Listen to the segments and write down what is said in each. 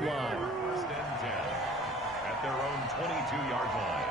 22-yard line. First and 10 at their own 22-yard line.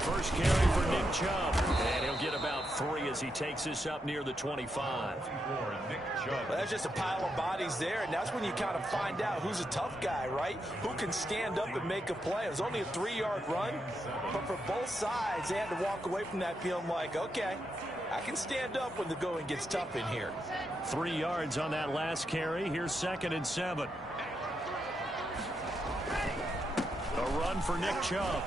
First carry for Nick Chubb, and he'll get about 3 as he takes this up near the 25. Well, that's just a pile of bodies there, and that's when you kind of find out who's a tough guy, right? Who can stand up and make a play. It was only a 3-yard run, but for both sides, they had to walk away from that feeling like, okay, I can stand up when the going gets tough in here. 3 yards on that last carry. Here's 2nd and 7. A run for Nick Chubb.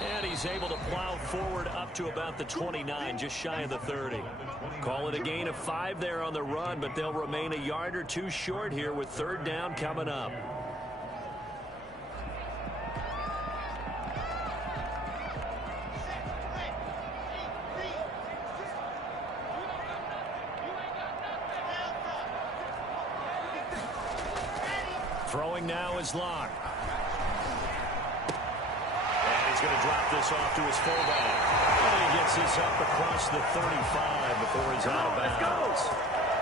And he's able to plow forward up to about the 29, just shy of the 30. Call it a gain of 5 there on the run, but they'll remain a yard or 2 short here with 3rd down coming up. Throwing now is Locke. He's going to drop this off to his fullback. And he gets this up across the 35 before he's out of bounds.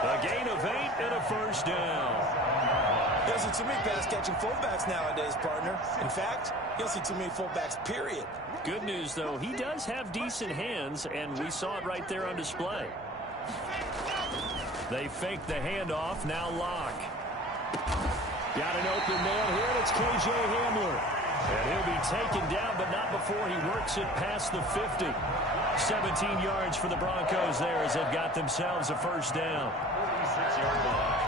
A gain of 8 and a first down. You don't see too many pass-catching fullbacks nowadays, partner. In fact, you don't see too many fullbacks, period. Good news, though, he does have decent hands, and we saw it right there on display. They fake the handoff. Now Locke. Got an open man here, and it's K.J. Hamler. And he'll be taken down, but not before he works it past the 50. 17 yards for the Broncos there as they've got themselves a first down. 46-yard line.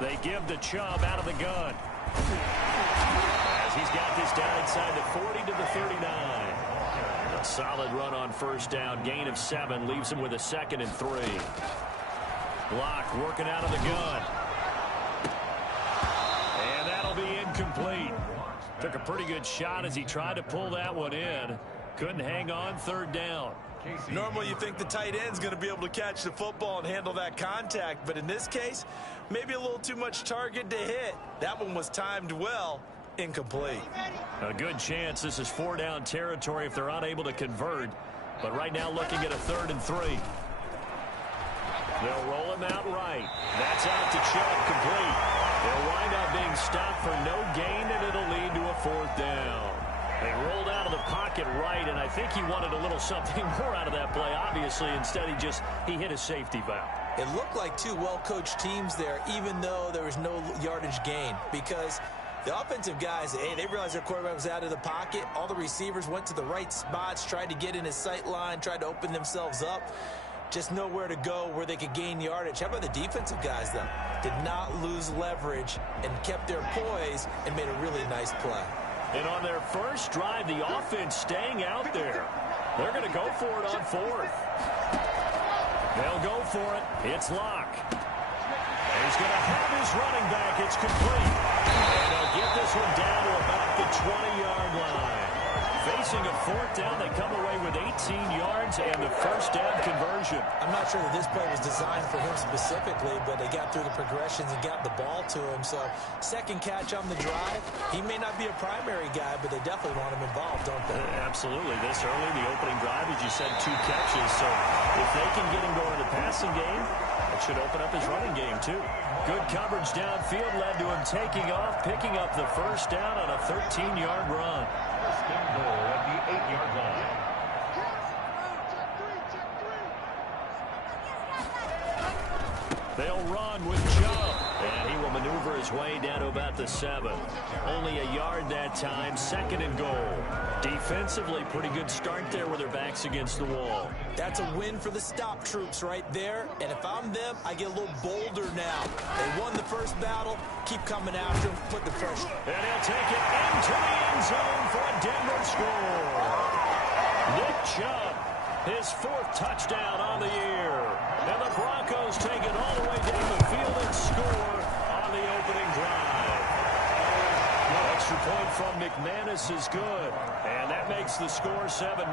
They give to Chubb out of the gun. As he's got this down inside the 40 to the 39. A solid run on first down. Gain of 7 leaves him with a 2nd and 3. Locke working out of the gun. And that'll be incomplete. Took a pretty good shot as he tried to pull that one in. Couldn't hang on 3rd down. Normally you think the tight end's going to be able to catch the football and handle that contact, but in this case, maybe a little too much target to hit. That one was timed well. Incomplete. A good chance this is 4-down territory if they're unable to convert. But right now looking at a 3rd and 3. They'll roll him out right. That's out to Chubb, complete. They'll wind up being stopped for no gain, and it'll lead to a 4th down. They rolled out of the pocket right, and I think he wanted a little something more out of that play. Obviously, instead he hit a safety valve. It looked like 2 well-coached teams there, even though there was no yardage gain, because the offensive guys, hey, they realized their quarterback was out of the pocket. All the receivers went to the right spots, tried to get in his sight line, tried to open themselves up. Just nowhere to go where they could gain yardage. How about the defensive guys, though? Did not lose leverage and kept their poise and made a really nice play. And on their first drive, the offense staying out there. They're going to go for it on 4th. They'll go for it. It's Locke. He's going to have his running back. It's complete. And they'll get this one down to about the 20-yard line. Facing a 4th down, they come away with 18 yards and the first down conversion. I'm not sure that this play was designed for him specifically, but they got through the progressions and got the ball to him. So, 2nd catch on the drive. He may not be a primary guy, but they definitely want him involved, don't they? Absolutely. This early, the opening drive, as you said, 2 catches. So, if they can get him going in the passing game, it should open up his running game, too. Good coverage downfield led to him taking off, picking up the first down on a 13-yard run. First and goal at the 8-yard line. They'll run with Chubb, and he will maneuver his way down to about the 7. Only a yard that time, 2nd and goal. Defensively, pretty good start there with their backs against the wall. That's a win for the stop troops right there, and if I'm them, I get a little bolder now. They won the first battle, keep coming after them, put the pressure. And he'll take it into the end zone for a Denver score. Nick Chubb His 4th touchdown on the year. And the Broncos take it all the way down the field and score on the opening drive. Extra point from McManus is good. And that makes the score 7-0.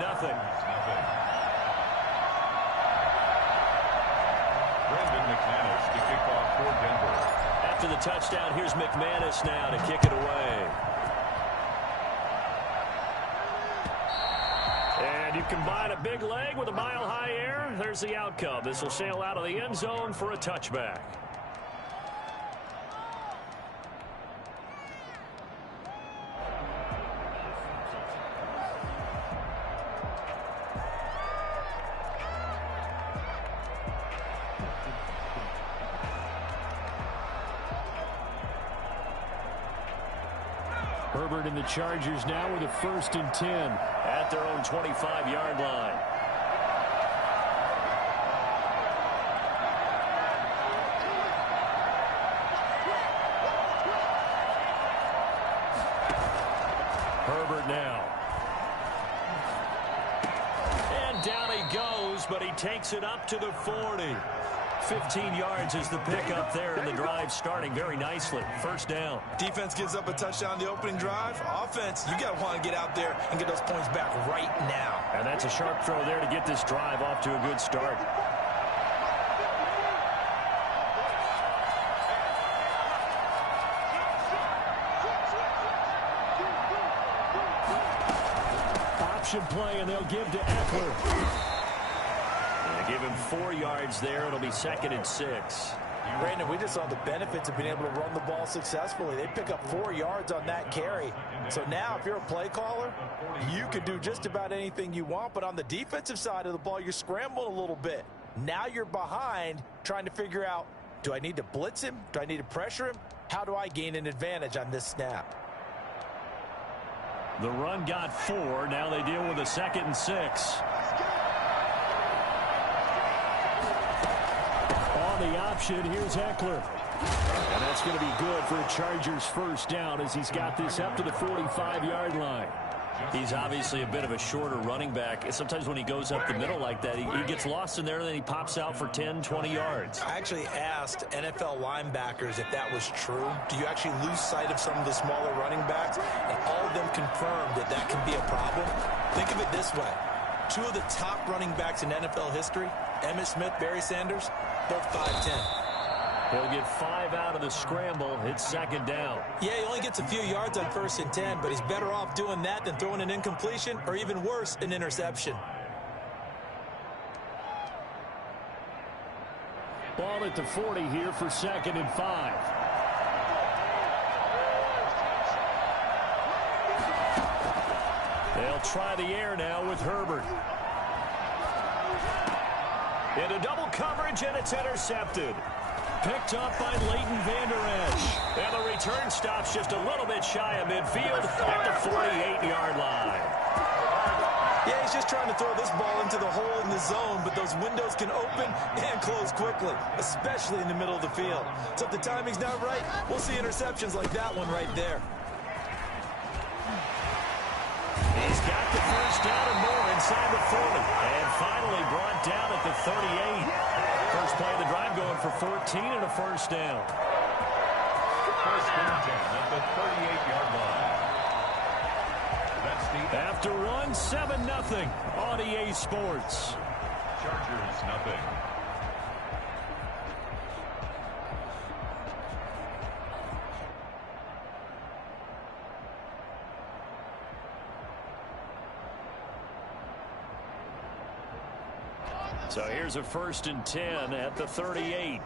Brandon McManus to kick off for Denver. After the touchdown, here's McManus now to kick it away. And you combine a big leg with a mile-high air, there's the outcome. This will sail out of the end zone for a touchback. Herbert and the Chargers now with a 1st and 10 at their own 25-yard line. Herbert now. And down he goes, but he takes it up to the 40. 15 yards is the pickup there, and the drive starting very nicely. 1st down. Defense gives up a touchdown the opening drive. Offense, you got to want to get out there and get those points back right now. And that's a sharp throw there to get this drive off to a good start. Option play, and they'll give to Eckler. Give him 4 yards there. It'll be 2nd and 6. Brandon, we just saw the benefits of being able to run the ball successfully. They pick up 4 yards on that carry. So now if you're a play caller, you can do just about anything you want. But on the defensive side of the ball, you're scrambling a little bit. Now you're behind trying to figure out, do I need to blitz him? Do I need to pressure him? How do I gain an advantage on this snap? The run got 4. Now they deal with a 2nd and 6. The option, here's Eckler. And that's going to be good for a Chargers 1st down as he's got this up to the 45-yard line. He's obviously a bit of a shorter running back. Sometimes when he goes up the middle like that, he gets lost in there, and then he pops out for 10, 20 yards. I actually asked NFL linebackers if that was true. Do you actually lose sight of some of the smaller running backs? And all of them confirmed that that can be a problem. Think of it this way. 2 of the top running backs in NFL history, Emmitt Smith, Barry Sanders, both 5'10". He'll get 5 out of the scramble. It's 2nd down. Yeah, he only gets a few yards on 1st and 10, but he's better off doing that than throwing an incompletion or even worse, an interception. Ball at the 40 here for 2nd and 5. They'll try the air now with Herbert. Into double coverage, and it's intercepted. Picked up by Leighton Vander Esch. And the return stops just a little bit shy of midfield at the 48-yard line. Yeah, he's just trying to throw this ball into the hole in the zone, but those windows can open and close quickly, especially in the middle of the field. So if the timing's not right, we'll see interceptions like that one right there. He's got the 1st down and more inside the 40. And finally brought down at the 38. First play of the drive going for 14 and a 1st down. 1st and 10 at the 38-yard line. That's the after run, 7-0 on EA Sports. Chargers nothing. So here's a 1st and 10 at the 38.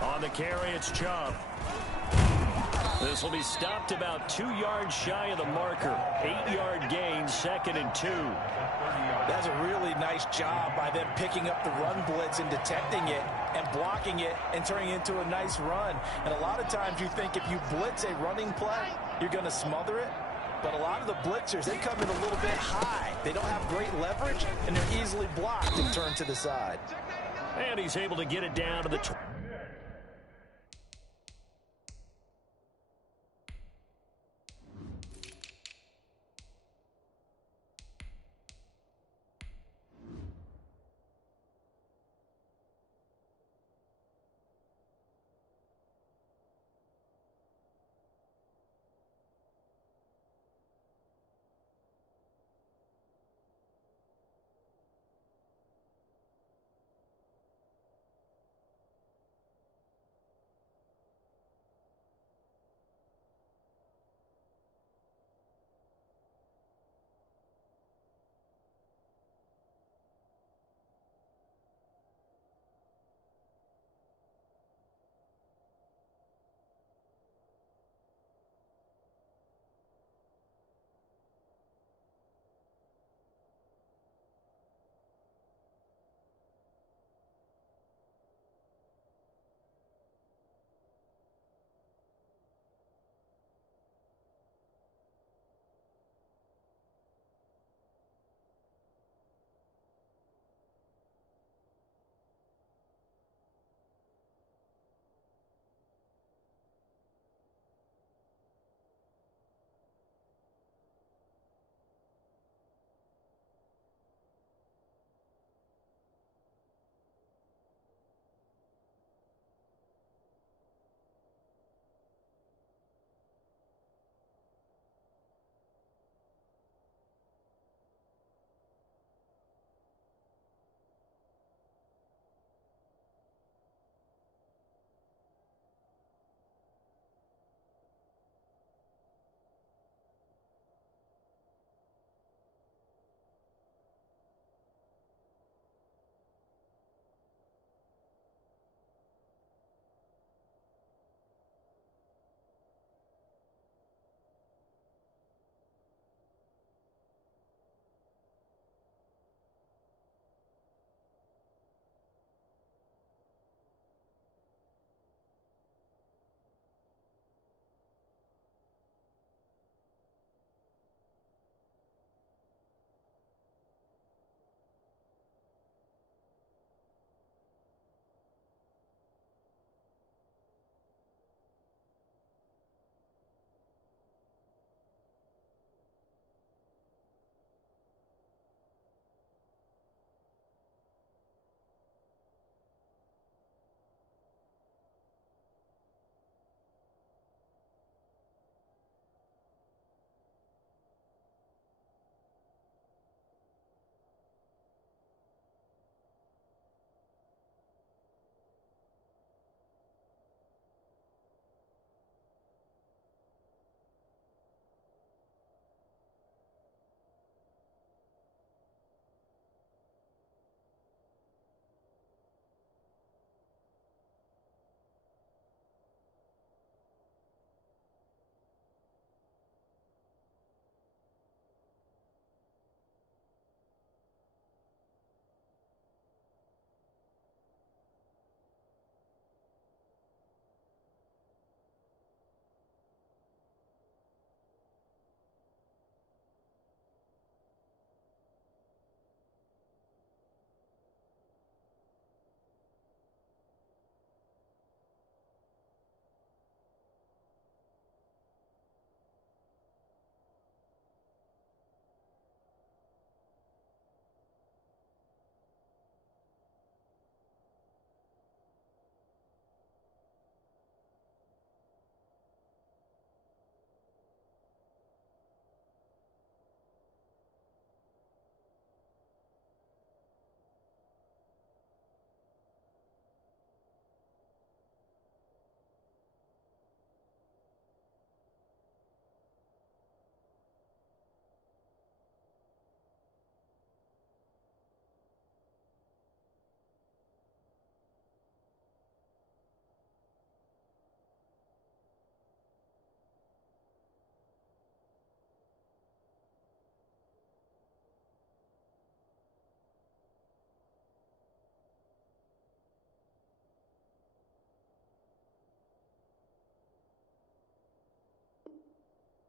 On the carry, it's Chubb. This will be stopped about 2 yards shy of the marker. 8-yard gain, 2nd and 2. That's a really nice job by them picking up the run blitz and detecting it and blocking it and turning it into a nice run. And a lot of times you think if you blitz a running play, you're going to smother it. But a lot of the blitzers, they come in a little bit high. They don't have great leverage, and they're easily blocked and turned to the side. And he's able to get it down to the 20.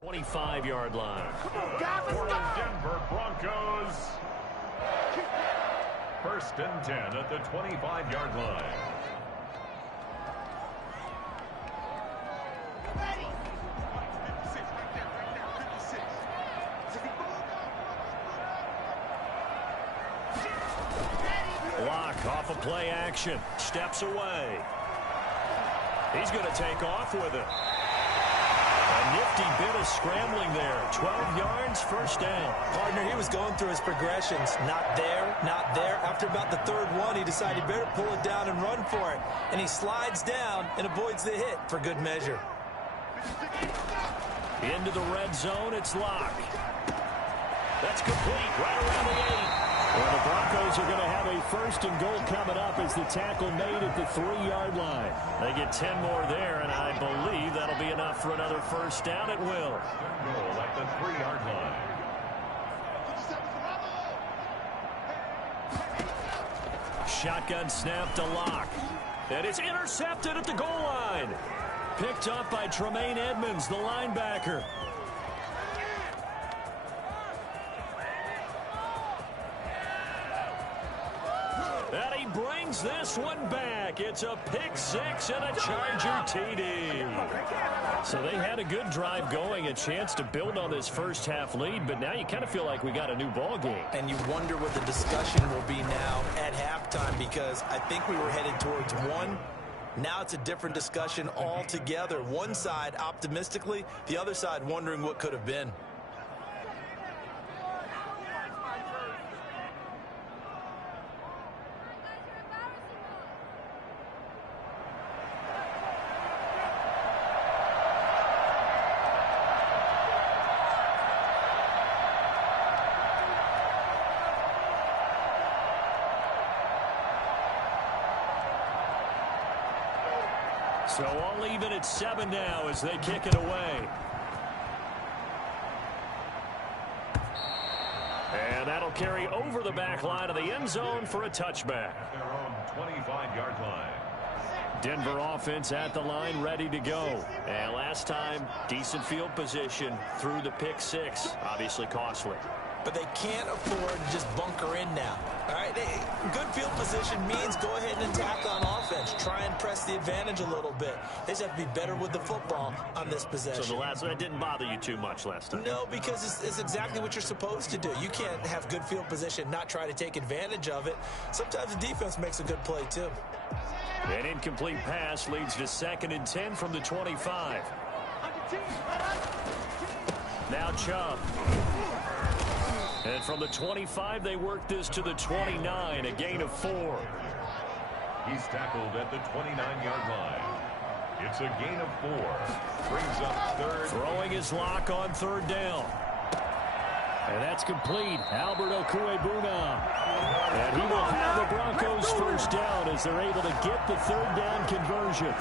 25-yard line. For the Denver Broncos. 1st and 10 at the 25-yard line. Lock off of play action. Steps away. He's going to take off with it. A nifty bit of scrambling there. 12 yards, 1st down. Partner, he was going through his progressions. Not there, not there. After about the 3rd one, he decided he better pull it down and run for it. And he slides down and avoids the hit for good measure. Into the red zone, it's Lock. That's complete, right around the 8. Well, the Broncos are going to have a 1st and goal coming up as the tackle made at the 3-yard line. They get 10 more there, and I believe that'll be enough for another 1st down at will. Goal at the 3-yard line. Shotgun snap to Lock. And it's intercepted at the goal line. Picked up by Tremaine Edmonds, the linebacker. And he brings this one back. It's a pick 6 and a Charger TD. So they had a good drive going, a chance to build on this first half lead, but now you kind of feel like we got a new ball game. And you wonder what the discussion will be now at halftime, because I think we were headed towards 1. Now it's a different discussion altogether. One side optimistically, the other side wondering what could have been. So all even at 7 now as they kick it away. And that'll carry over the back line of the end zone for a touchback. At their own 25-yard line. Denver offense at the line, ready to go. And last time, decent field position through the pick 6. Obviously costly. But they can't afford to just bunker in now. All right, good field position means go ahead and attack on offense. Try and press the advantage a little bit. They just have to be better with the football on this possession. So the last one didn't bother you too much last time? No, because it's exactly what you're supposed to do. You can't have good field position, not try to take advantage of it. Sometimes the defense makes a good play, too. An incomplete pass leads to 2nd and 10 from the 25. Now Chubb. And from the 25, they work this to the 29, a gain of 4. He's tackled at the 29-yard line. It's a gain of 4. Brings up 3rd. Throwing his Lock on 3rd down. And that's complete. Albert Okwuegbunam. And he will have the Broncos 1st down as they're able to get the 3rd down conversion.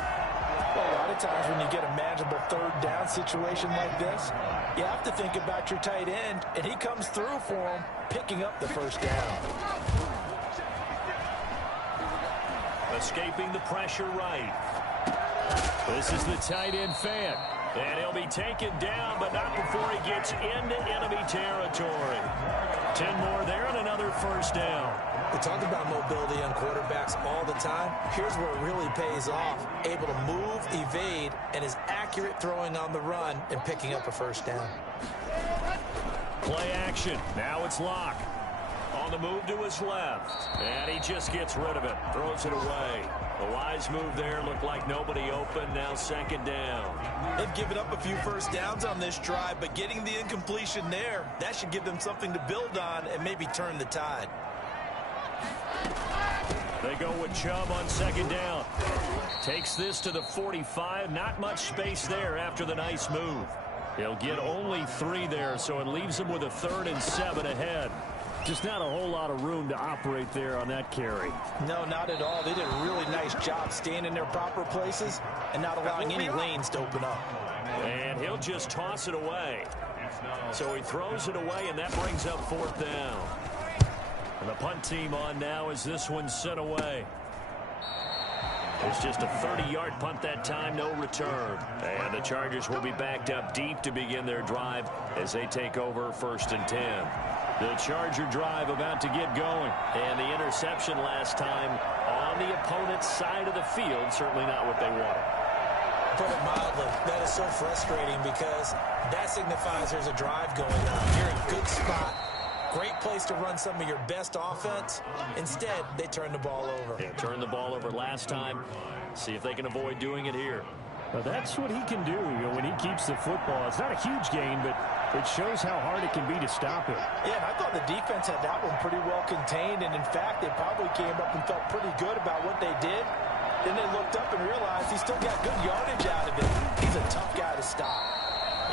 Well, a lot of times when you get a manageable 3rd down situation like this, you have to think about your tight end, and he comes through for him, picking up the 1st down. Escaping the pressure right. This is the tight end Fant. And he'll be taken down, but not before he gets into enemy territory. 10 more there and another 1st down. We talk about mobility on quarterbacks all the time. Here's where it really pays off. Able to move, evade, and is accurate throwing on the run and picking up a 1st down. Play action. Now it's Lock. On the move to his left. And he just gets rid of it. Throws it away. A wise move there. Looked like nobody open. Now 2nd down. They've given up a few 1st downs on this drive, but getting the incompletion there, that should give them something to build on and maybe turn the tide. They go with Chubb on 2nd down. Takes this to the 45. Not much space there after the nice move. He'll get only 3 there, so it leaves him with a 3rd and 7 ahead. Just not a whole lot of room to operate there on that carry. No, not at all. They did a really nice job staying in their proper places and not allowing any lanes to open up. And he'll just toss it away. So he throws it away, and that brings up 4th down. And the punt team on now as this one's sent away. It's just a 30-yard punt that time, no return. And the Chargers will be backed up deep to begin their drive as they take over 1st and 10. The Charger drive about to get going. And the interception last time on the opponent's side of the field, certainly not what they wanted. Put it mildly, that is so frustrating because that signifies there's a drive going on. You're in a good spot. Great place to run some of your best offense. Instead, they turn the ball over. Yeah, turned the ball over last time. See if they can avoid doing it here. Well, that's what he can do, when he keeps the football. It's not a huge gain, but it shows how hard it can be to stop it. Yeah, and I thought the defense had that one pretty well contained, and in fact, they probably came up and felt pretty good about what they did. Then they looked up and realized he still got good yardage out of it. He's a tough guy to stop.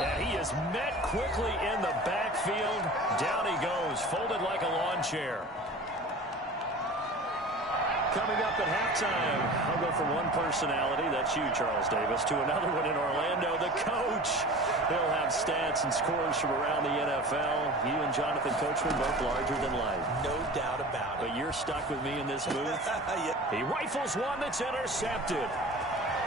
Yeah, he is met quickly in the backfield. Down he goes, folded like a lawn chair. Coming up at halftime, I'll go from one personality, that's you, Charles Davis, to another one in Orlando, the coach. He'll have stats and scores from around the NFL. You and Jonathan Coachman both larger than life. No doubt about it. But you're stuck with me in this booth. Yeah. He rifles one that's intercepted.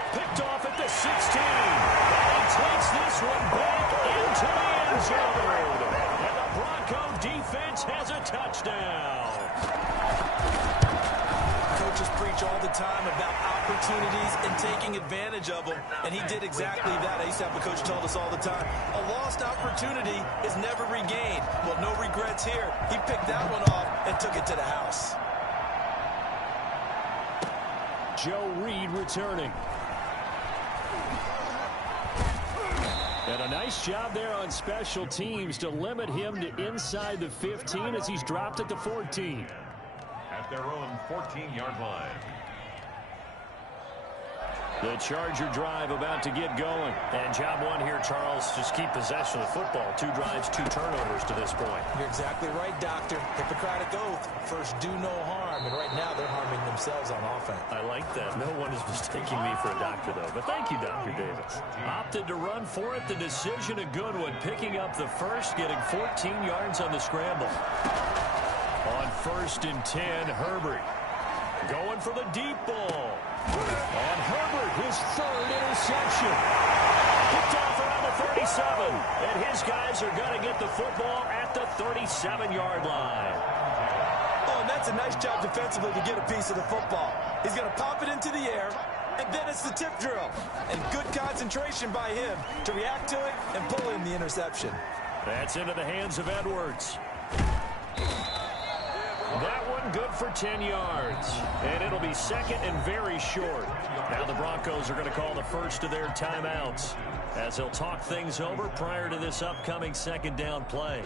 Picked off at the 16. And he takes this one back into the end zone. And the Bronco defense has a touchdown. Coaches preach all the time about opportunities and taking advantage of them, and he did exactly that. I used to have a coach tell us all the time, a lost opportunity is never regained. Well, no regrets here. He picked that one off and took it to the house. Joe Reed returning. And a nice job there on special teams to limit him to inside the 15 as he's dropped at the 14. At their own 14-yard line. The Charger drive about to get going. And job one here, Charles, just keep possession of the football. 2 drives, 2 turnovers to this point. You're exactly right, Doctor. Hippocratic oath. First, do no harm. And right now, they're harming themselves on offense. I like that. No one is mistaking me for a doctor, though. But thank you, Dr. Davis. Opted to run for it. The decision a good one. Picking up the first, getting 14 yards on the scramble. On 1st and 10, Herbert going for the deep ball. And Herbert, his 3rd interception. Picked off around the 37. And his guys are going to get the football at the 37-yard line. Oh, and that's a nice job defensively to get a piece of the football. He's going to pop it into the air, and then it's the tip drill. And good concentration by him to react to it and pull in the interception. That's into the hands of Edwards. That one good for 10 yards. And it'll be 2nd and very short. Now the Broncos are going to call the first of their timeouts as they'll talk things over prior to this upcoming 2nd down play.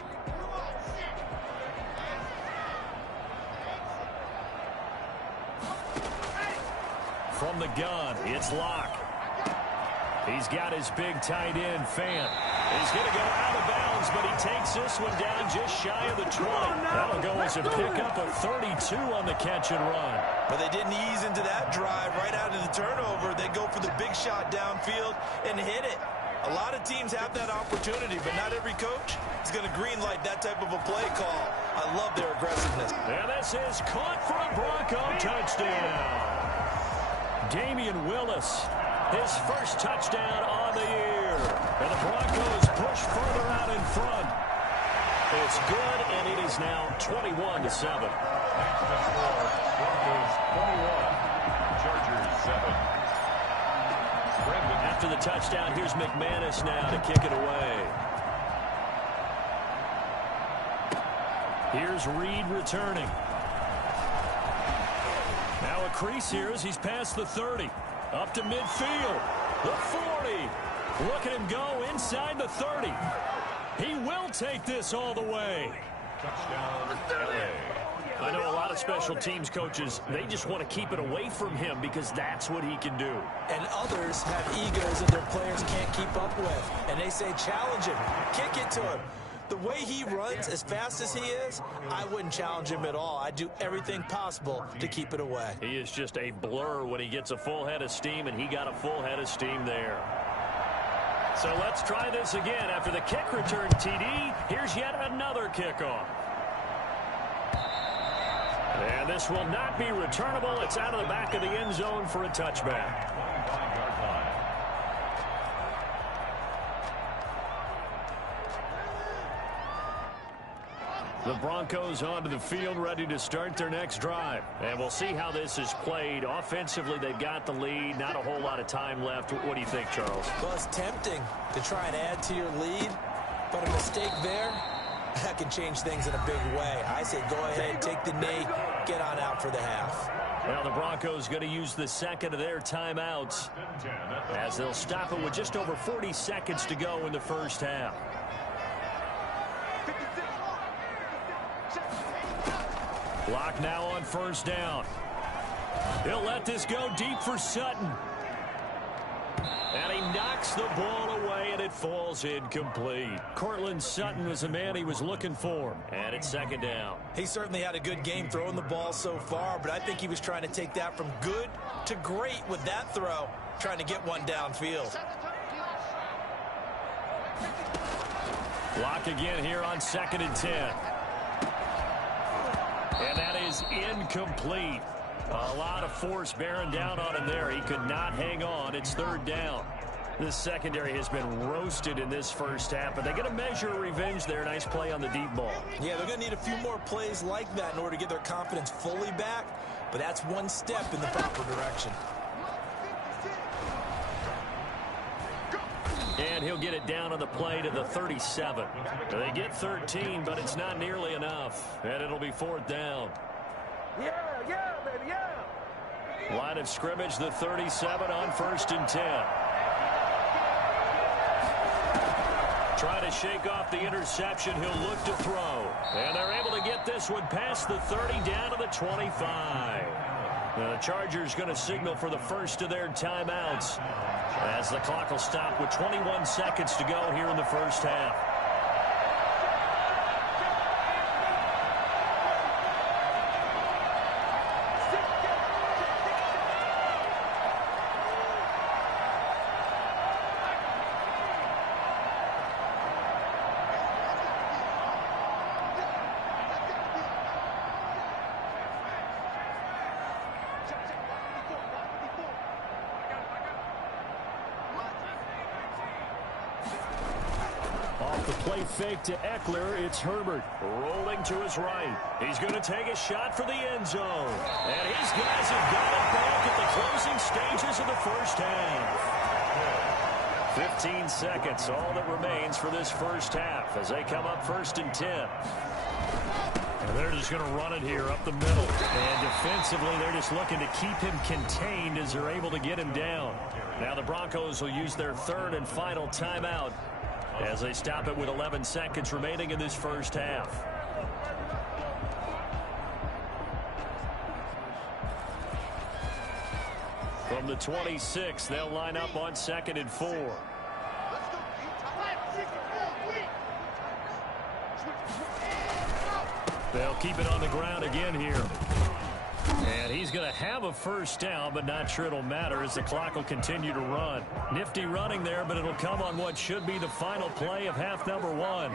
From the gun, it's Locke. He's got his big tight end, Fant. He's going to go out of bounds, but he takes this one down just shy of the 20. That'll go as a pickup of 32 on the catch and run. But they didn't ease into that drive right out of the turnover. They go for the big shot downfield and hit it. A lot of teams have that opportunity, but not every coach is going to green light that type of a play call. I love their aggressiveness. And this is caught for a Bronco touchdown. Damian Willis, his first touchdown on the year. And the Broncos push further out in front. It's good, and it is now 21-7. Broncos 21, Chargers 7. After the touchdown, here's McManus now to kick it away. Here's Reed returning. Now a crease here as he's past the 30. Up to midfield. The 40. Look at him go inside the 30. He will take this all the way. Touchdown, LA. I know a lot of special teams coaches, they just want to keep it away from him because that's what he can do. And others have egos that their players can't keep up with. And they say, challenge him, kick it to him. The way he runs as fast as he is, I wouldn't challenge him at all. I'd do everything possible to keep it away. He is just a blur when he gets a full head of steam, and he got a full head of steam there. So let's try this again. After the kick return TD, here's yet another kickoff. And this will not be returnable. It's out of the back of the end zone for a touchback. 25-yard line. The Broncos onto the field, ready to start their next drive. And we'll see how this is played. Offensively, they've got the lead. Not a whole lot of time left. What do you think, Charles? Well, it's tempting to try and add to your lead, but a mistake there, that can change things in a big way. I say go ahead, take the knee, get on out for the half. Now the Broncos going to use the second of their timeouts as they'll stop it with just over 40 seconds to go in the first half. Clock now on first down. He'll let this go deep for Sutton. And he knocks the ball away, and it falls incomplete. Courtland Sutton was the man he was looking for. And it's second down. He certainly had a good game throwing the ball so far, but I think he was trying to take that from good to great with that throw, trying to get one downfield. Block again here on 2nd and 10. And that is incomplete. A lot of force bearing down on him there. He could not hang on. It's third down. This secondary has been roasted in this first half, but they get a measure of revenge there. Nice play on the deep ball. Yeah, they're going to need a few more plays like that in order to get their confidence fully back, but that's one step in the proper direction. And he'll get it down on the play to the 37. They get 13, but it's not nearly enough, and it'll be fourth down. Yeah, baby, yeah. Line of scrimmage, the 37 on 1st and 10. Trying to shake off the interception. He'll look to throw. And they're able to get this one past the 30 down to the 25. The Chargers going to signal for the first of their timeouts as the clock will stop with 21 seconds to go here in the first half. Fake to Eckler. It's Herbert rolling to his right. He's going to take a shot for the end zone. And his guys have got it back at the closing stages of the first half. 15 seconds, all that remains for this first half as they come up 1st and 10. And they're just going to run it here up the middle. And defensively, they're just looking to keep him contained as they're able to get him down. Now the Broncos will use their third and final timeout as they stop it with 11 seconds remaining in this first half. From the 26, they'll line up on 2nd and 4. They'll keep it on the ground again here. And he's going to have a first down, but not sure it'll matter as the clock will continue to run. Nifty running there, but it'll come on what should be the final play of half number 1.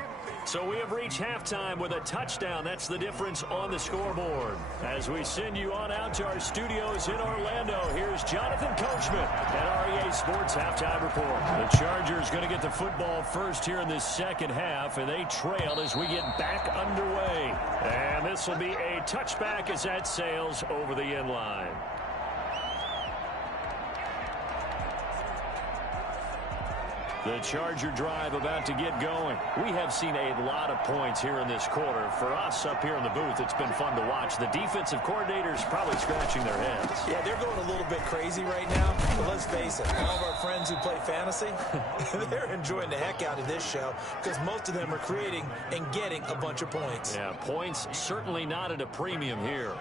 So we have reached halftime with a touchdown. That's the difference on the scoreboard. As we send you on out to our studios in Orlando, here's Jonathan Coachman at REA Sports Halftime Report. The Chargers going to get the football first here in this second half, and they trail as we get back underway. And this will be a touchback as that sails over the end line. The Charger drive about to get going. We have seen a lot of points here in this quarter. For us up here in the booth, it's been fun to watch. The defensive coordinators probably scratching their heads. Yeah, they're going a little bit crazy right now. But let's face it, all of our friends who play fantasy, they're enjoying the heck out of this show because most of them are creating and getting a bunch of points. Yeah, points certainly not at a premium here.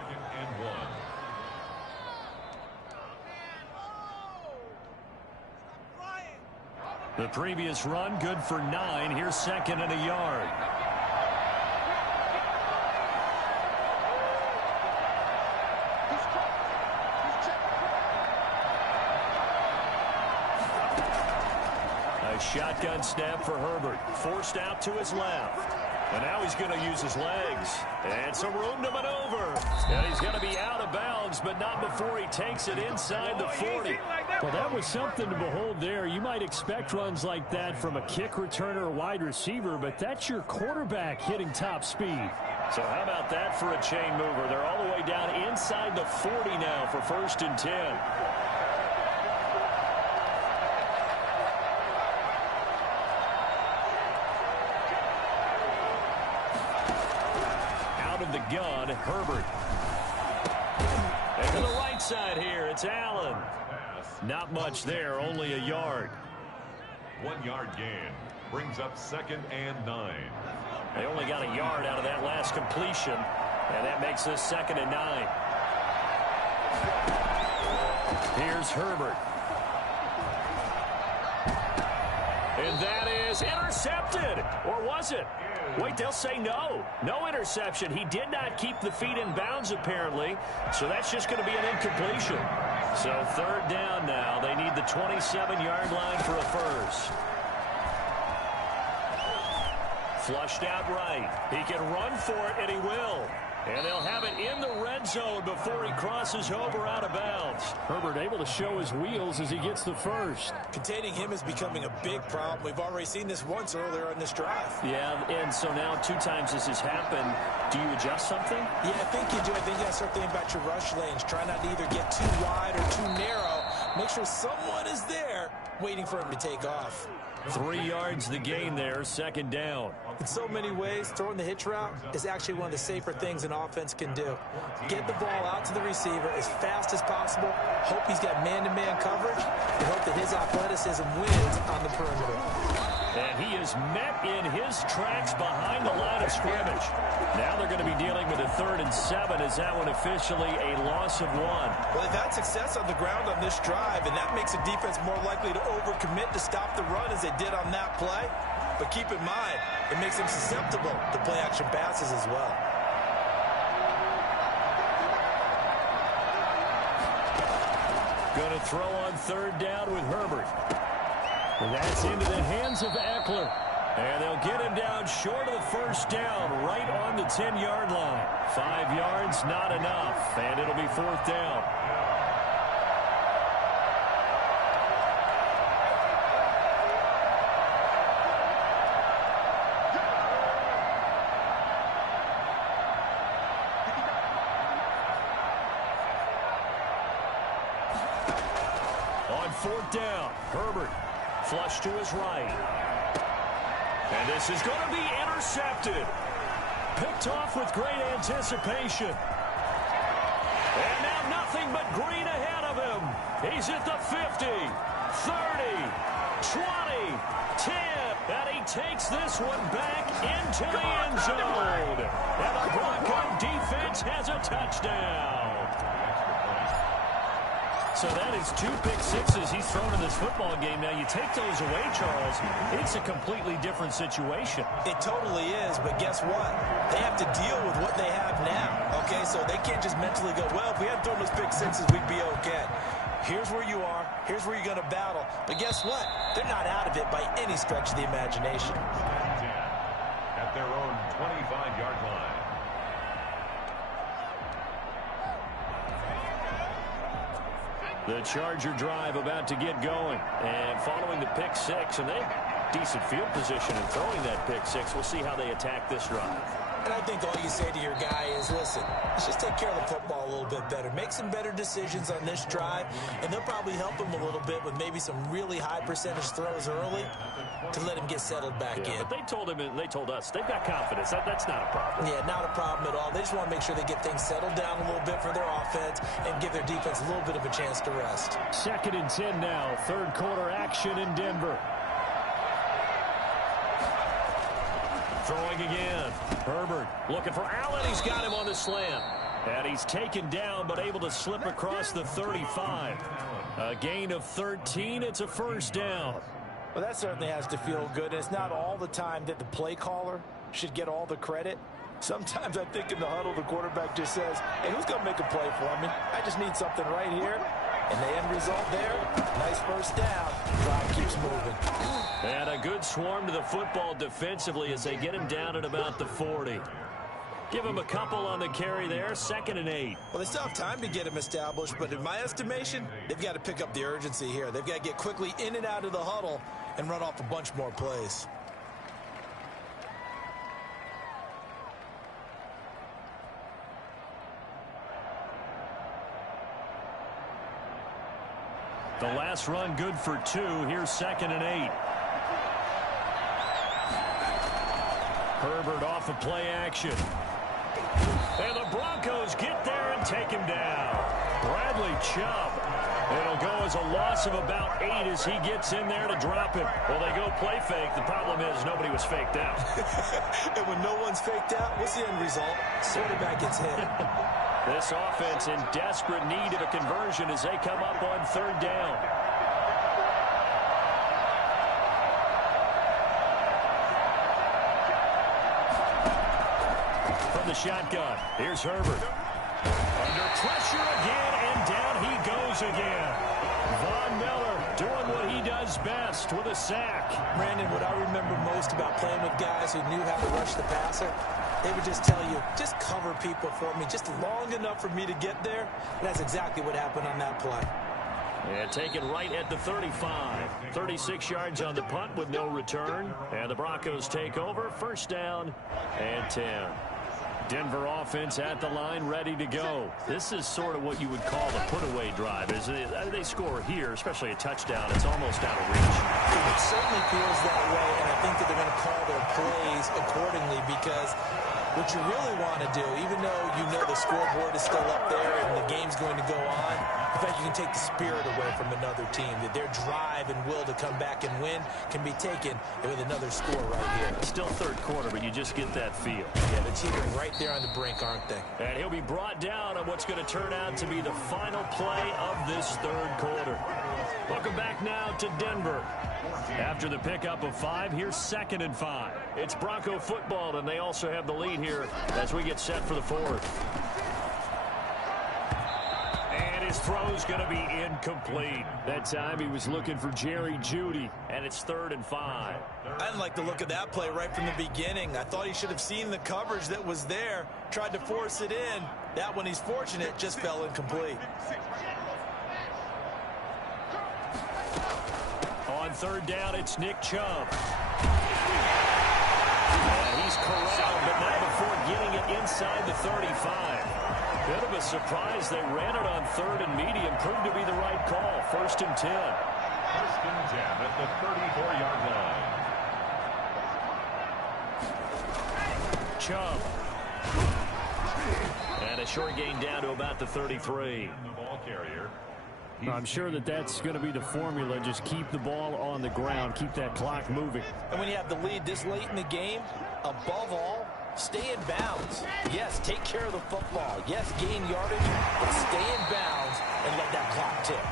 The previous run, good for 9. Here's 2nd and a yard. A shotgun snap for Herbert. Forced out to his left. And now he's going to use his legs. And some room to maneuver. And he's going to be out of bounds, but not before he takes it inside the 40. Well, that was something to behold there. You might expect runs like that from a kick returner or wide receiver, but that's your quarterback hitting top speed. So how about that for a chain mover? They're all the way down inside the 40 now for 1st and 10. The gun, Herbert. And to the right side here, it's Allen. Not much there, only a yard. 1 yard gain brings up 2nd and 9. They only got a yard out of that last completion, and that makes this 2nd and 9. Here's Herbert. And that is intercepted. Or was it? Wait, they'll say no. No interception. He did not keep the feet in bounds, apparently. So that's just going to be an incompletion. So 3rd down now. They need the 27-yard line for a first. Flushed out right. He can run for it, and he will. And they'll have it in the red zone before he crosses over out of bounds. Herbert able to show his wheels as he gets the first. Containing him is becoming a big problem. We've already seen this once earlier in this drive. Yeah, and so now 2 times this has happened. Do you adjust something? Yeah, I think you do. I think you got to start thinking about your rush lanes. Try not to either get too wide or too narrow. Make sure someone is there waiting for him to take off. 3 yards the gain there, 2nd down. In so many ways, throwing the hitch route is actually one of the safer things an offense can do. Get the ball out to the receiver as fast as possible. Hope he's got man-to-man coverage, and hope that his athleticism wins on the perimeter. And he is met in his tracks behind the line of scrimmage. Now they're going to be dealing with a 3rd and 7. Is that one officially a loss of 1? Well, they've had success on the ground on this drive, and that makes a defense more likely to overcommit to stop the run as they did on that play. But keep in mind, it makes them susceptible to play-action passes as well. Going to throw on 3rd down with Herbert. And that's into the hands of Eckler. And they'll get him down short of the 1st down, right on the 10-yard line. 5 yards, not enough, and it'll be 4th down. On 4th down, Herbert. Flush to his right. And this is going to be intercepted. Picked off with great anticipation. And now nothing but green ahead of him. He's at the 50, 30, 20, 10. And he takes this one back into the end zone. And the Bronco defense has a touchdown. So that is 2 pick sixes he's thrown in this football game. Now, you take those away, Charles, it's a completely different situation. It totally is, but guess what? They have to deal with what they have now, okay? So they can't just mentally go, well, if we hadn't thrown those pick sixes, we'd be okay. Here's where you are. Here's where you're going to battle. But guess what? They're not out of it by any stretch of the imagination. At their own 25-yard line. The Charger drive about to get going. And following the pick six, and they have decent field position in throwing that pick six. We'll see how they attack this drive. And I think all you say to your guy is, listen, let's just take care of the football a little bit better. Make some better decisions on this drive, and they'll probably help him a little bit with maybe some really high percentage throws early to let him get settled back in. But they told him, and they told us, they've got confidence. That's not a problem. Yeah, not a problem at all. They just want to make sure they get things settled down a little bit for their offense and give their defense a little bit of a chance to rest. 2nd and 10 now. 3rd quarter action in Denver. Throwing again. Herbert looking for Allen. He's got him on the slant. And he's taken down but able to slip across the 35. A gain of 13. It's a 1st down. Well, that certainly has to feel good. And it's not all the time that the play caller should get all the credit. Sometimes I think in the huddle the quarterback just says, hey, who's going to make a play for me? I just need something right here. And the end result there, nice first down. Drive keeps moving. And a good swarm to the football defensively as they get him down at about the 40. Give him a couple on the carry there, 2nd and 8. Well, they still have time to get him established, but in my estimation, they've got to pick up the urgency here. They've got to get quickly in and out of the huddle and run off a bunch more plays. The last run good for 2. Here's 2nd and 8. Herbert off of play action. And the Broncos get there and take him down. Bradley Chubb. It'll go as a loss of about 8 as he gets in there to drop him. Well, they go play fake. The problem is nobody was faked out. And when no one's faked out, what's the end result? Quarterback gets hit. This offense in desperate need of a conversion as they come up on 3rd down. From the shotgun, here's Herbert. Under pressure again, and down he goes again. Von Miller doing what he does best with a sack. Brandon, what I remember most about playing with guys who knew how to rush the passer, they would just tell you, just cover people for me, just long enough for me to get there. And that's exactly what happened on that play. And taken right at the 35. 36 yards on the punt with no return. And the Broncos take over, 1st down and 10. Denver offense at the line, ready to go. This is sort of what you would call the put-away drive. As they score here, especially a touchdown, it's almost out of reach. It certainly feels that way, and I think that they're going to call their plays accordingly because what you really want to do, even though you know the scoreboard is still up there and the game's going to go on, in fact, you can take the spirit away from another team, that their drive and will to come back and win can be taken with another score right here. Still 3rd quarter, but you just get that feel. Yeah, the teetering right there on the brink, aren't they? And he'll be brought down on what's going to turn out to be the final play of this 3rd quarter. Welcome back now to Denver. After the pickup of 5, here's 2nd and 5. It's Bronco football, and they also have the lead here as we get set for the 4th. And his throw's going to be incomplete. That time he was looking for Jerry Jeudy, and it's 3rd and 5. I didn't like the look of that play right from the beginning. I thought he should have seen the coverage that was there, tried to force it in. That one, he's fortunate, just fell incomplete. On 3rd down, it's Nick Chubb. And he's corralled, but not before getting it inside the 35. Bit of a surprise. They ran it on 3rd and medium. Proved to be the right call. 1st and 10. 1st and 10 at the 34-yard line. Chubb. And a short gain down to about the 33. The ball carrier. I'm sure that that's going to be the formula. Just keep the ball on the ground. Keep that clock moving. And when you have the lead this late in the game, above all, stay in bounds. Yes, take care of the football. Yes, gain yardage, but stay in bounds and let that clock tick.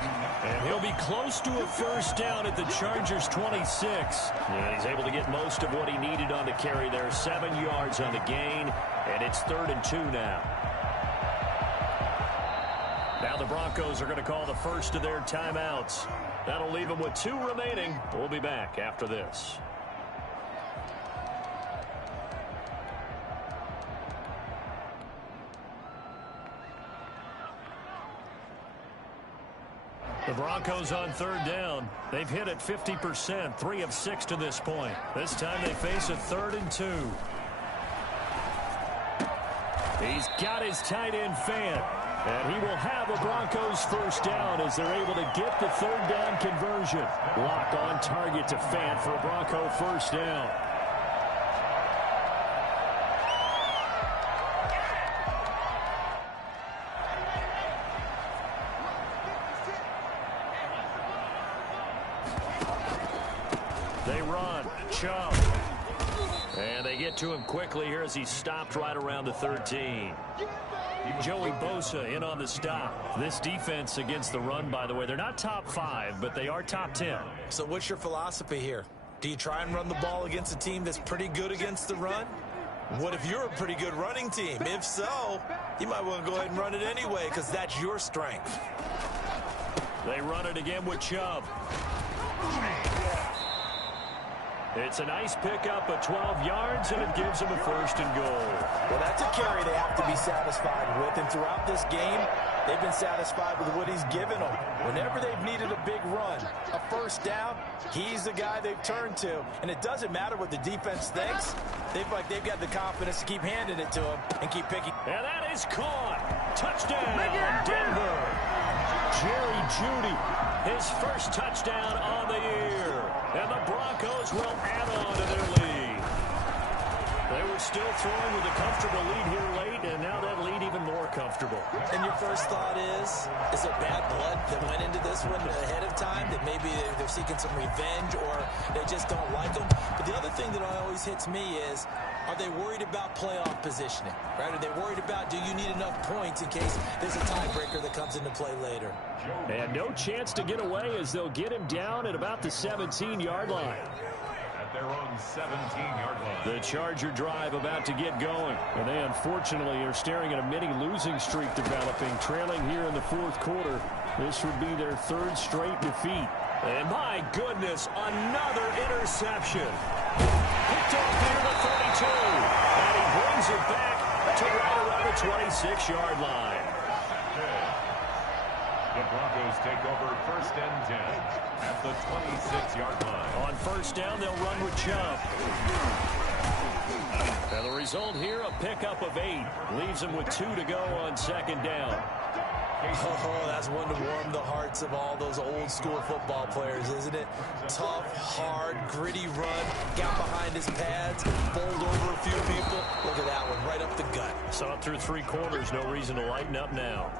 And he'll be close to a 1st down at the Chargers' 26. And he's able to get most of what he needed on the carry there. 7 yards on the gain, and it's 3rd and 2 now. Now the Broncos are going to call the first of their timeouts. That'll leave them with 2 remaining. We'll be back after this. The Broncos on 3rd down. They've hit it 50%, 3 of 6 to this point. This time they face a 3rd and 2. He's got his tight end Fant. And he will have a Broncos 1st down as they're able to get the 3rd down conversion. Lock on target to Fant for a Bronco 1st down. They run. Chubb. And they get to him quickly here as he stopped right around the 13. Joey Bosa in on the stop. This defense against the run, by the way, they're not top 5, but they are top 10. So what's your philosophy here? Do you try and run the ball against a team that's pretty good against the run? What if you're a pretty good running team? If so, you might want to go ahead and run it anyway because that's your strength. They run it again with Chubb. It's a nice pickup of 12 yards, and it gives them a 1st and goal. Well, that's a carry they have to be satisfied with, and throughout this game, they've been satisfied with what he's given them. Whenever they've needed a big run, a 1st down, he's the guy they've turned to. And it doesn't matter what the defense thinks. They've got the confidence to keep handing it to him and keep picking. And that is caught. Touchdown, Denver. Jerry Jeudy, his 1st touchdown on the year. And the Broncos will add on to their lead. They were still throwing with a comfortable lead here late, and now that lead even more comfortable. And your first thought is there bad blood that went into this one ahead of time, that maybe they're seeking some revenge or they just don't like them? But the other thing that always hits me is, are they worried about playoff positioning? Right? Are they worried about, do you need enough points in case there's a tiebreaker that comes into play later? And no chance to get away as they'll get him down at about the 17-yard line. Their own 17-yard line. The Charger drive about to get going. And they unfortunately are staring at a mini losing streak developing, trailing here in the 4th quarter. This would be their 3rd straight defeat. And my goodness, another interception. Picked off here to the 32. And he brings it back to right around the 26-yard line. The Broncos take over 1st and 10 at the 26-yard line. On 1st down, they'll run with Chubb. And the result here, a pickup of 8. Leaves them with 2 to go on 2nd down. Oh, that's one to warm the hearts of all those old-school football players, isn't it? Tough, hard, gritty run. Got behind his pads, bowled over a few people. Look at that one, right up the gut. Saw it through 3 quarters. No reason to lighten up now.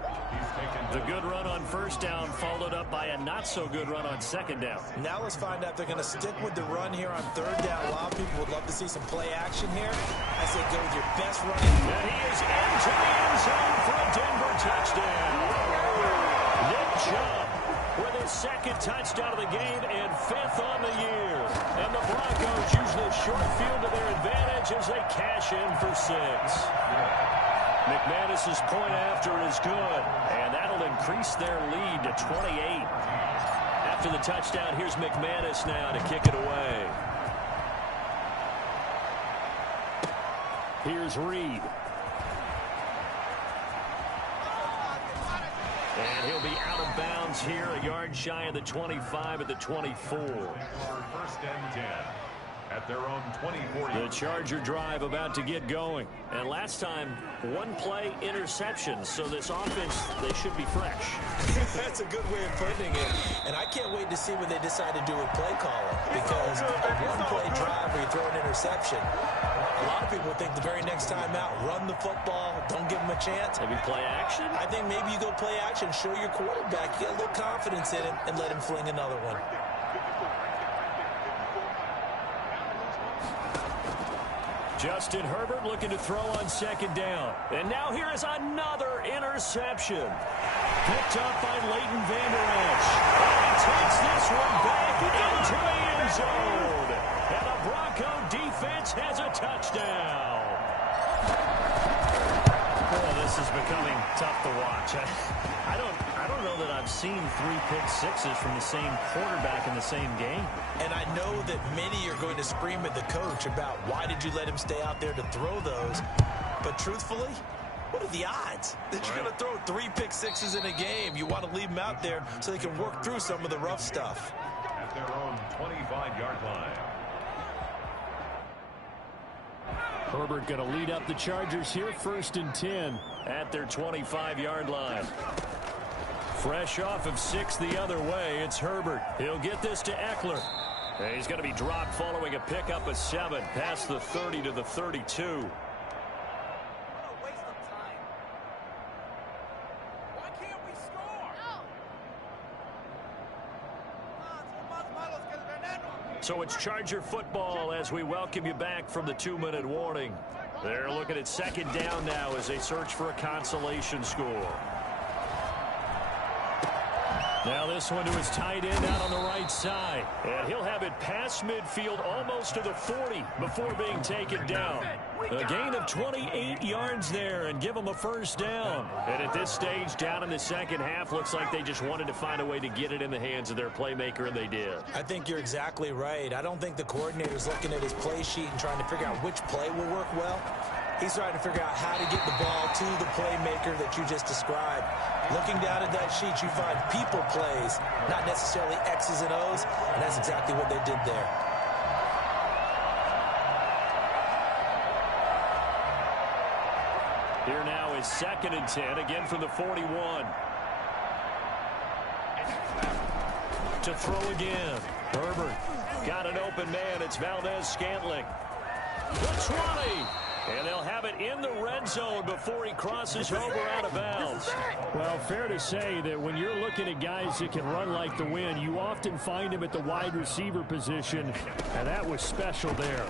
The good run on 1st down followed up by a not-so-good run on 2nd down. Now let's find out if they're going to stick with the run here on 3rd down. A lot of people would love to see some play action here. I say go with your best running. And he is into the end zone for a Denver touchdown. Nick Chubb with his 2nd touchdown of the game and 5th on the year. And the Broncos use the short field to their advantage as they cash in for 6. McManus's point after is good, and that'll increase their lead to 28. After the touchdown, here's McManus now to kick it away. Here's Reed. And he'll be out of bounds here, a yard shy of the 25 at the 24. 1st and 10. At their own 24. The Charger drive about to get going. And last time, 1 play interception. So this offense, they should be fresh. That's a good way of putting it. And I can't wait to see what they decide to do with play calling. Because a 1-play drive where you throw an interception, a lot of people think the very next time out, run the football, don't give them a chance. Maybe play action? I think maybe you go play action, show your quarterback, you get a little confidence in him, and let him fling another one. Justin Herbert looking to throw on 2nd down. And now here is another interception. Picked up by Leighton Vander Esch. And he takes this one back into the end zone. And the Bronco defense has a touchdown. Well, this is becoming tough to watch. I don't know that I've seen 3 pick sixes from the same quarterback in the same game. And I know that many are going to scream at the coach about why did you let him stay out there to throw those. But truthfully, what are the odds that you're going to throw 3 pick sixes in a game? You want to leave them out there so they can work through some of the rough stuff. At their own 25-yard line. Herbert going to lead up the Chargers here, 1st and 10 at their 25-yard line. Fresh off of 6 the other way, it's Herbert. He'll get this to Eckler. And he's going to be dropped following a pickup of 7 past the 30 to the 32. So it's Charger football as we welcome you back from the 2-minute warning. They're looking at 2nd down now as they search for a consolation score. Now this one to his tight end out on the right side. And he'll have it past midfield almost to the 40 before being taken down. A gain of 28 yards there and give him a first down. And at this stage, down in the second half, looks like they just wanted to find a way to get it in the hands of their playmaker, and they did. I think you're exactly right. I don't think the coordinator's looking at his play sheet and trying to figure out which play will work well. He's trying to figure out how to get the ball to the playmaker that you just described. Looking down at that sheet, you find people plays, not necessarily X's and O's, and that's exactly what they did there. Here now is 2nd and 10, again from the 41. To throw again. Herbert got an open man. It's Valdez-Scantling. The 20. And they'll have it in the red zone before he crosses over out of bounds. Well, fair to say that when you're looking at guys that can run like the wind, you often find him at the wide receiver position, and that was special there.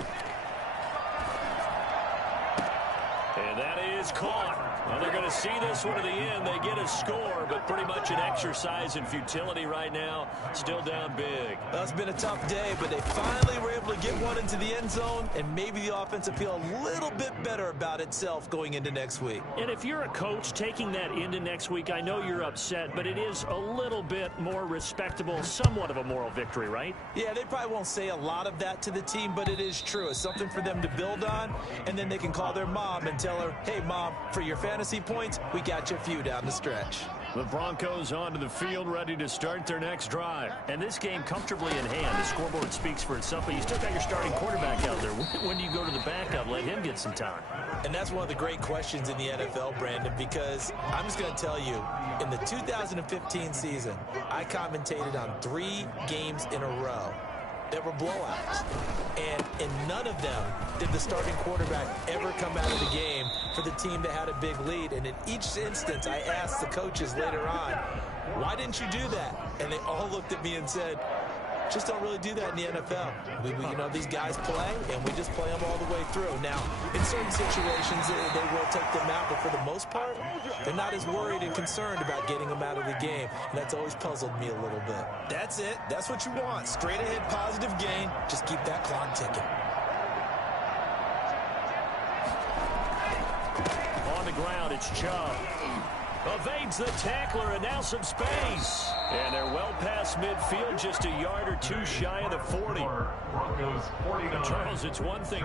And that is caught. Well, they're going to see this one to the end. They get a score, but pretty much an exercise in futility right now. Still down big. Well, it's been a tough day, but they finally were able to get one into the end zone, and maybe the offense will feel a little bit better about itself going into next week. And if you're a coach taking that into next week, I know you're upset, but it is a little bit more respectable, somewhat of a moral victory, right? Yeah, they probably won't say a lot of that to the team, but it is true. It's something for them to build on, and then they can call their mom and tell her, hey, Mom, for your fantasy points, we got you a few down the stretch. The Broncos onto the field, ready to start their next drive. And this game comfortably in hand. The scoreboard speaks for itself, but you still got your starting quarterback out there. When do you go to the backup? Let him get some time. And that's one of the great questions in the NFL, Brandon, because I'm just going to tell you, in the 2015 season, I commentated on 3 games in a row that were blowouts. And in none of them did the starting quarterback ever come out of the game for the team that had a big lead. And in each instance, I asked the coaches later on, why didn't you do that? And they all looked at me and said, just don't really do that in the NFL. You know, these guys play, and we just play them all the way through. Now, in certain situations, they will take them out, but for the most part, they're not as worried and concerned about getting them out of the game, and that's always puzzled me a little bit. That's it. That's what you want. Straight ahead, positive gain. Just keep that clock ticking. On the ground, it's Chubb. Evades the tackler, and now some space. And they're well past midfield, just a yard or two shy of the 40. Broncos 49. Charles, it's one thing